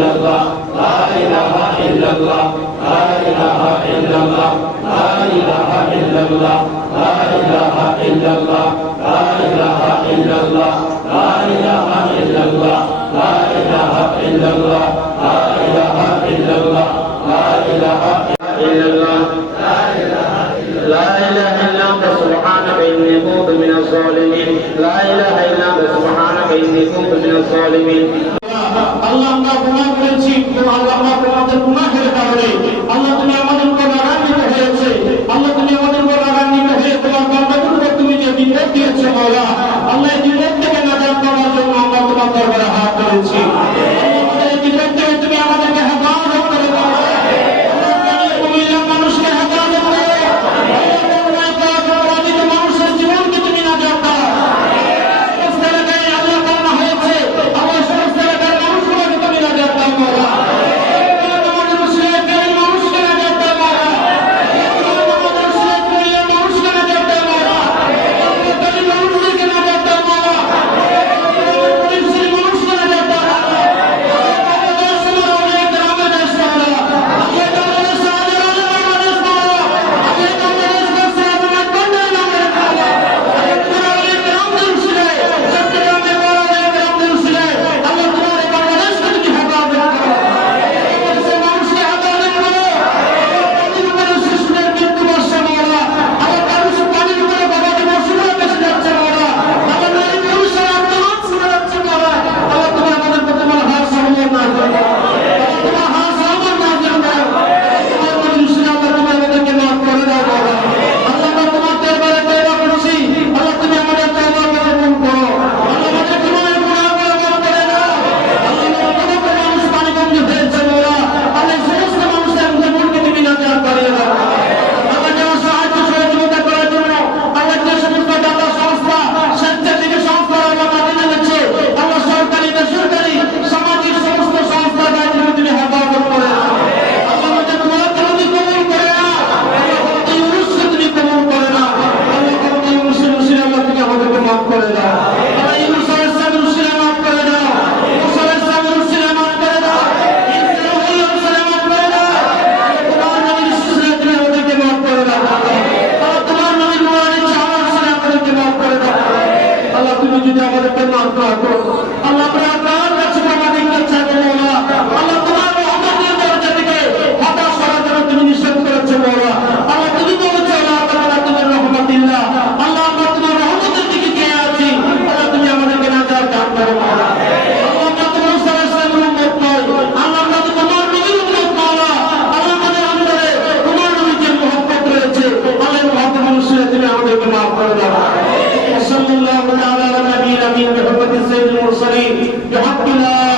إلا الله لا إله إلا الله لا إله إلا الله لا إله إلا الله لا إله إلا الله لا إله إلا الله لا إله إلا الله لا إله إلا الله لا إله إلا الله لا إله إلا الله لا إله إلا الله سبحانك إني كنت من الظالمين لا إله إلا أنت سبحانك إني كنت من الظالمين আল্লাহ আমরা গুণা করেছি আল্লাহ আমরা আমাদের গুণাহের কারণে। আল্লাহ তুমি আমাদের উপর রাগান্বিত হয়েছে। আল্লাহ তুমি আমাদের উপর রাগান্বিত হয়ে তোমার বান্দাদের উপর তুমি যে বিদ্যা দিয়েছে, মাওলা যদি আমাদের জন্য আগ্রহ করো, আল্লাহ আমরা আপনার কাছে আমাদের ইচ্ছা করব না আল্লাহ তোমার আমাদের দরজা থেকে হতাশ করার জন্য তুমি নিষেধ করেছ বলা আল্লাহ তুমি বলেছ, আল্লাহ আপনার তোমার রহমতিল্লাহ আল্লাহ, আমরা তোমার রহমতের দিকে চেয়ে আছি। আল্লাহ, তুমি আমাদেরকে না যাওয়ার দান করো তুমি আমাদেরকে মাফ করে দাও। وصلى الله تعالى العالمين بحرمة سيد المرسلين بحق لا